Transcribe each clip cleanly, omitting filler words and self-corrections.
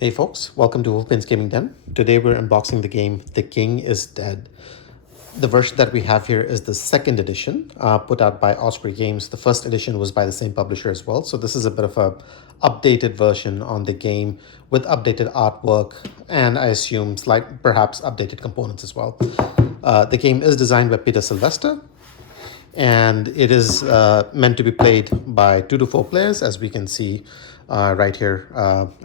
Hey folks, welcome to Wolfman's Gaming Den. Today we're unboxing the game The King is Dead. The version that we have here is the second edition, put out by Osprey Games. The first edition was by the same publisher as well, so this is a bit of a updated version on the game with updated artwork and I assume perhaps updated components as well. The game is designed by Peter Sylvester, and it is meant to be played by 2 to 4 players, as we can see right here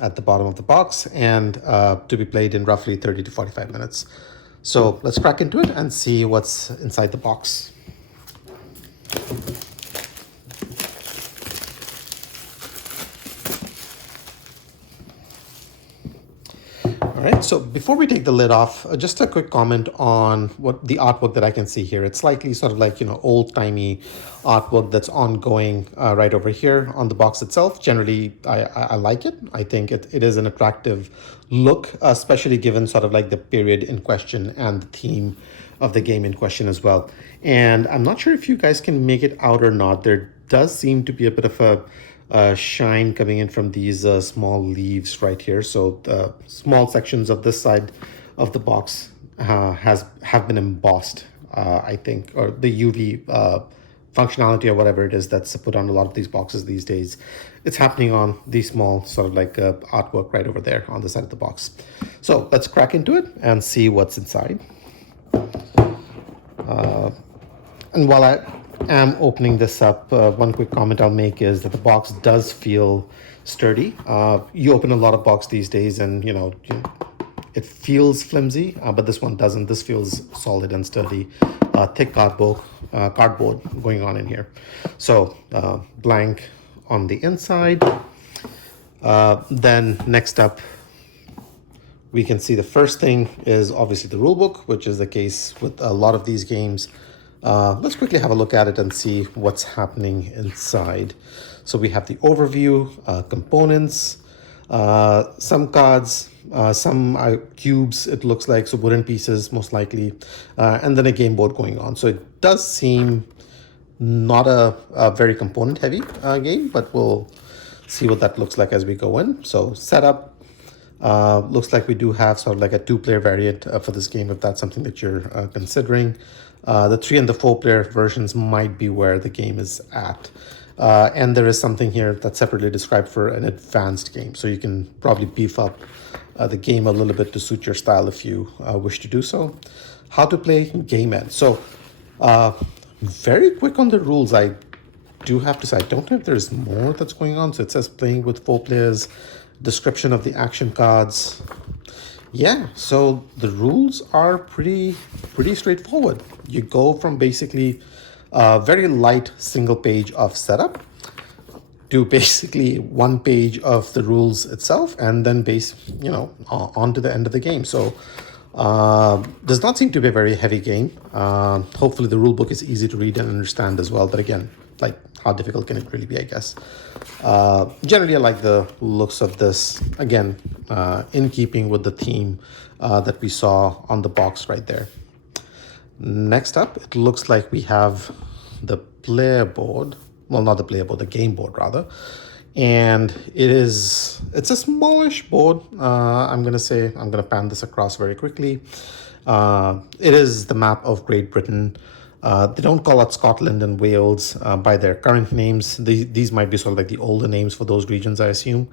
at the bottom of the box, and to be played in roughly 30 to 45 minutes. So let's crack into it and see what's inside the box. All right, so before we take the lid off, just a quick comment on what the artwork that I can see here. It's slightly sort of like, old-timey artwork that's ongoing right over here on the box itself. Generally, I like it. I think it is an attractive look, especially given sort of like the period in question and the theme of the game in question as well. And I'm not sure if you guys can make it out or not. There does seem to be a bit of a shine coming in from these small leaves right here. So the small sections of this side of the box have been embossed, I think, or the UV functionality or whatever it is that's put on a lot of these boxes these days. It's happening on these small sort of like artwork right over there on the side of the box. So let's crack into it and see what's inside. And while I am opening this up, one quick comment I'll make is that the box does feel sturdy. You open a lot of box these days and, it feels flimsy, but this one doesn't. This feels solid and sturdy. Thick cardboard going on in here. So blank on the inside. Then next up, we can see the first thing is obviously the rulebook, which is the case with a lot of these games. Let's quickly have a look at it and see what's happening inside. So we have the overview, components, some cards, some cubes, it looks like, so wooden pieces most likely, and then a game board going on. So it does seem not a very component heavy game, but we'll see what that looks like as we go in. So setup. Looks like we do have sort of like a 2-player variant for this game, if that's something that you're considering. The 3 and the 4-player versions might be where the game is at. And there is something here that's separately described for an advanced game. So you can probably beef up the game a little bit to suit your style if you wish to do so. How to play game ed. So very quick on the rules. I do have to say, I don't know if there's more that's going on. So it says playing with 4 players. Description of the action cards. Yeah, so the rules are pretty straightforward. You go from basically a very light single page of setup to basically 1 page of the rules itself, and then on to the end of the game. So does not seem to be a very heavy game. Hopefully the rule book is easy to read and understand as well, but again, like, how difficult can it really be, I guess. Generally, I like the looks of this. Again, in keeping with the theme that we saw on the box right there. Next up, it looks like we have the player board. Well, not the player board, the game board rather. And it's a smallish board. I'm gonna pan this across very quickly. It is the map of Great Britain. They don't call it Scotland and Wales by their current names. These might be sort of like the older names for those regions, I assume.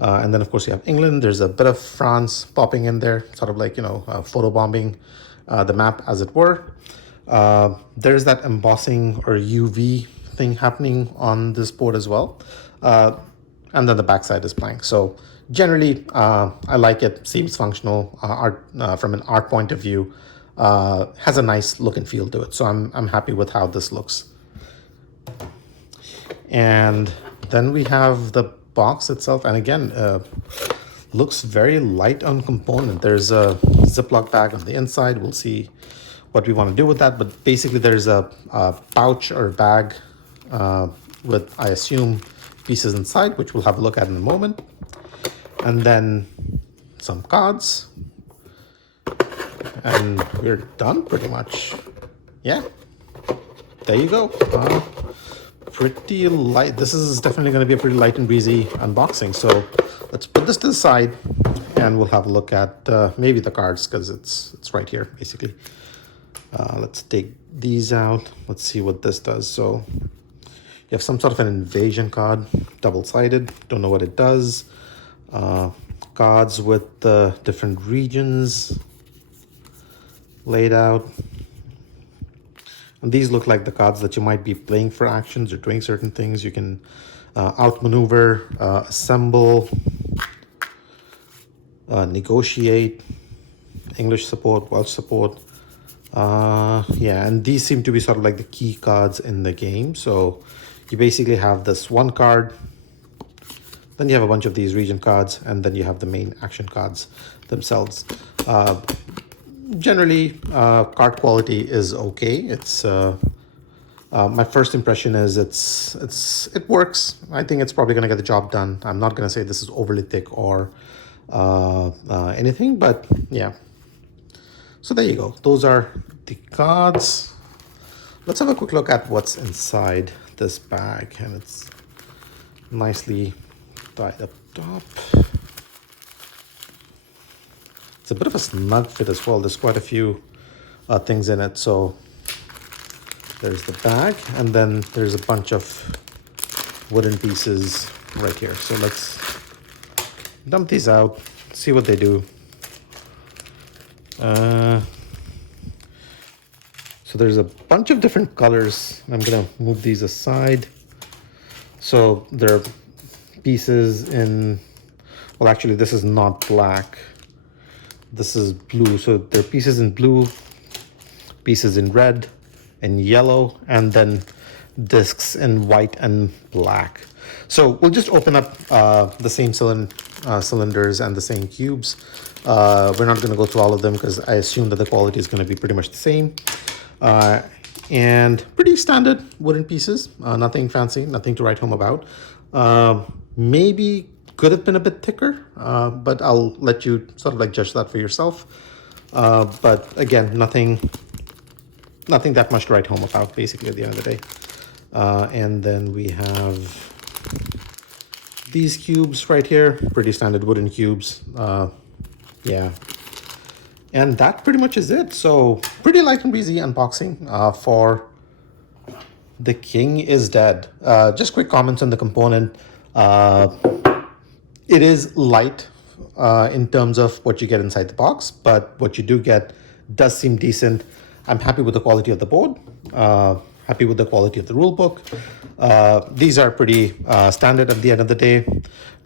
And then, of course, you have England. There's a bit of France popping in there, sort of like, photobombing the map, as it were. There's that embossing or UV thing happening on this board as well. And then the backside is blank. So generally, I like it. Seems functional. From an art point of view. Has a nice look and feel to it. So I'm happy with how this looks. And then we have the box itself. And again, looks very light on component. There's a Ziploc bag on the inside. We'll see what we want to do with that. But basically there's a pouch or bag with, I assume, pieces inside, which we'll have a look at in a moment. And then some cards. And we're done pretty much. Yeah, there you go. pretty light. This is definitely going to be a pretty light and breezy unboxing. So let's put this to the side and we'll have a look at maybe the cards, because it's right here basically. Let's take these out. Let's see what this does. So you have some sort of an invasion card, double-sided. Don't know what it does. Cards with different regions laid out. And these look like the cards that you might be playing for actions or doing certain things. You can outmaneuver, assemble, negotiate, English support, Welsh support. Yeah, and these seem to be sort of like the key cards in the game. So you basically have this one card, then you have a bunch of these region cards, and then you have the main action cards themselves. Generally, card quality is okay. It's my first impression is it works. I think it's probably going to get the job done. I'm not going to say this is overly thick or anything, but yeah. So there you go. Those are the cards. Let's have a quick look at what's inside this bag, and it's nicely tied up top. It's a bit of a snug fit as well. There's quite a few things in it. So there's the bag, and then there's a bunch of wooden pieces right here. So let's dump these out, see what they do. So there's a bunch of different colors. I'm gonna move these aside. So there are pieces in, well, actually this is not black. This is blue. So there are pieces in blue, pieces in red and yellow, and then discs in white and black. So we'll just open up the same cylinders and the same cubes. We're not going to go through all of them because I assume that the quality is going to be pretty much the same. And pretty standard wooden pieces, nothing fancy, nothing to write home about. Maybe could have been a bit thicker, but I'll let you sort of like judge that for yourself. But again, nothing that much to write home about, basically, at the end of the day. And then we have these cubes right here, pretty standard wooden cubes. Yeah. And that pretty much is it. So pretty light and breezy unboxing for The King is Dead. Just quick comments on the component. It is light in terms of what you get inside the box, but what you do get does seem decent. I'm happy with the quality of the board, happy with the quality of the rule book. These are pretty standard at the end of the day.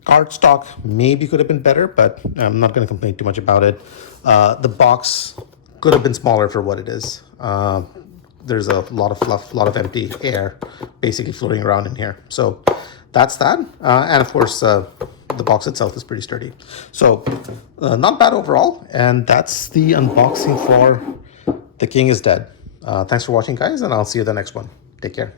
Card stock maybe could have been better, but I'm not going to complain too much about it. The box could have been smaller for what it is. There's a lot of fluff, a lot of empty air basically floating around in here. So that's that. And of course, the box itself is pretty sturdy. So not bad overall. And that's the unboxing for The King is Dead. Thanks for watching, guys, and I'll see you in the next one. Take care.